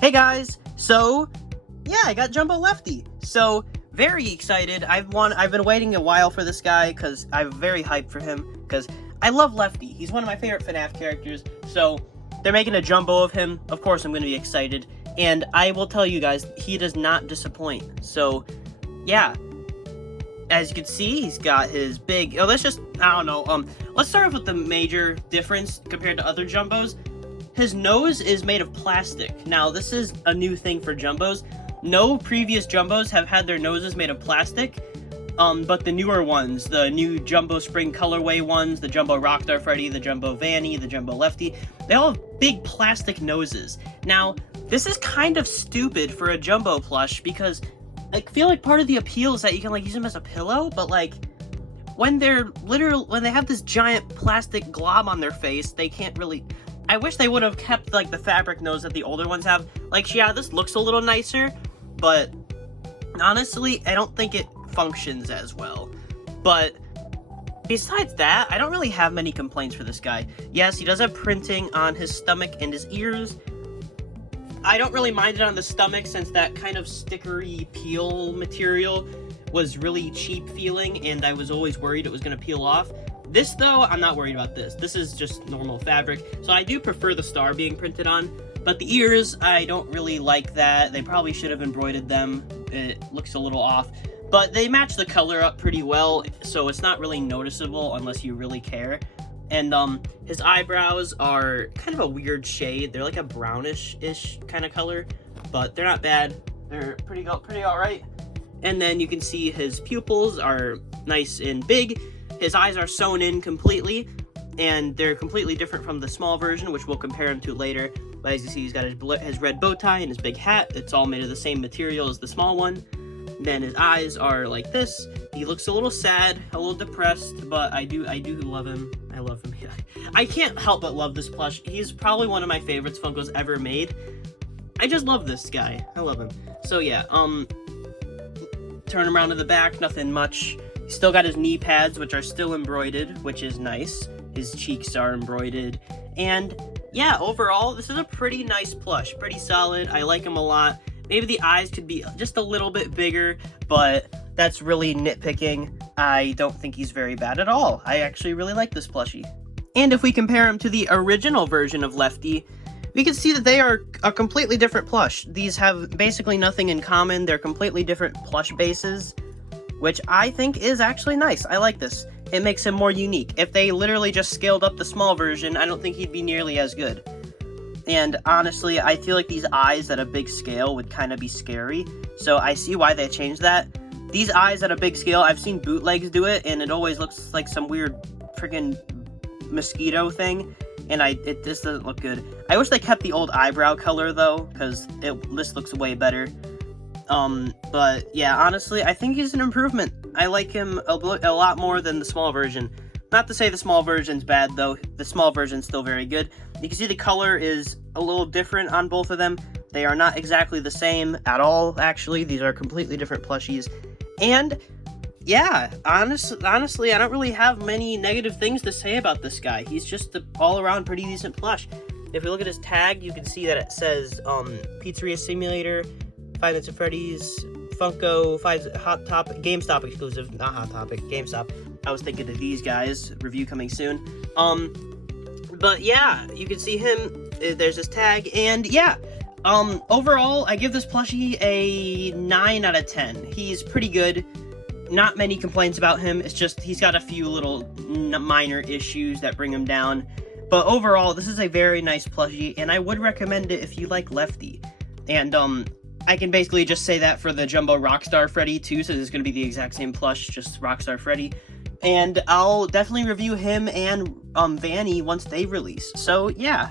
Hey guys, so yeah, I got Jumbo Lefty. So very excited. I've been waiting a while for this guy because I'm very hyped for him because I love Lefty. He's one of my favorite FNAF characters. So they're making a Jumbo of him. Of course, I'm going to be excited. And I will tell you guys, he does not disappoint. So yeah, as you can see, he's got his big. Oh, let's start off with the major difference compared to other Jumbos. His nose is made of plastic. Now, this is a new thing for Jumbos. No previous Jumbos have had their noses made of plastic, but the newer ones, the new Jumbo Spring colorway ones, the Jumbo Rockstar Freddy, the Jumbo Vanny, the Jumbo Lefty, they all have big plastic noses. Now, this is kind of stupid for a Jumbo plush because I feel like part of the appeal is that you can use them as a pillow, but when they have this giant plastic glob on their face, they can't really. I wish they would have kept, the fabric nose that the older ones have. Yeah, this looks a little nicer, but honestly, I don't think it functions as well. But besides that, I don't really have many complaints for this guy. Yes, he does have printing on his stomach and his ears. I don't really mind it on the stomach since that kind of stickery peel material was really cheap feeling, and I was always worried it was going to peel off. This, though, I'm not worried about this. This is just normal fabric, so I do prefer the star being printed on. But the ears, I don't really like that. They probably should have embroidered them. It looks a little off. But they match the color up pretty well, so it's not really noticeable unless you really care. And his eyebrows are kind of a weird shade. They're like a brownish-ish kind of color, but they're not bad. They're pretty alright. And then you can see his pupils are nice and big. His eyes are sewn in completely, and they're completely different from the small version, which we'll compare him to later. But as you see, he's got his red bow tie and his big hat. It's all made of the same material as the small one. Then his eyes are like this. He looks a little sad, a little depressed, but I do love him. I love him. I can't help but love this plush. He's probably one of my favorites Funko's ever made. I just love this guy. I love him. So yeah, turn him around to the back, nothing much. He's still got his knee pads, which are still embroidered, which is nice. His cheeks are embroidered. And yeah, overall, this is a pretty nice plush. Pretty solid. I like him a lot. Maybe the eyes could be just a little bit bigger, but that's really nitpicking. I don't think he's very bad at all. I actually really like this plushie. And if we compare him to the original version of Lefty, we can see that they are a completely different plush. These have basically nothing in common. They're completely different plush bases, which I think is actually nice. I like this. It makes him more unique. If they literally just scaled up the small version, I don't think he'd be nearly as good. And honestly, I feel like these eyes at a big scale would kind of be scary. So I see why they changed that. These eyes at a big scale, I've seen bootlegs do it, and it always looks like some weird freaking mosquito thing. And this doesn't look good. I wish they kept the old eyebrow color, though, because this looks way better. But yeah, honestly, I think he's an improvement. I like him a lot more than the small version. Not to say the small version's bad, though. The small version's still very good. You can see the color is a little different on both of them. They are not exactly the same at all, actually. These are completely different plushies. And yeah, honestly, I don't really have many negative things to say about this guy. He's just an all-around pretty decent plush. If we look at his tag, you can see that it says Pizzeria Simulator, 5 Nights at Freddy's, Funko, Hot Topic, GameStop exclusive, not Hot Topic, GameStop. I was thinking of these guys, review coming soon. But yeah, you can see him, there's his tag, and yeah, overall, I give this plushie a 9 out of 10. He's pretty good. Not many complaints about him. It's just he's got a few little minor issues that bring him down. But overall, this is a very nice plushie, and I would recommend it if you like Lefty. And I can basically just say that for the Jumbo Rockstar Freddy too, so it's going to be the exact same plush, just Rockstar Freddy. And I'll definitely review him and Vanny once they release. So yeah.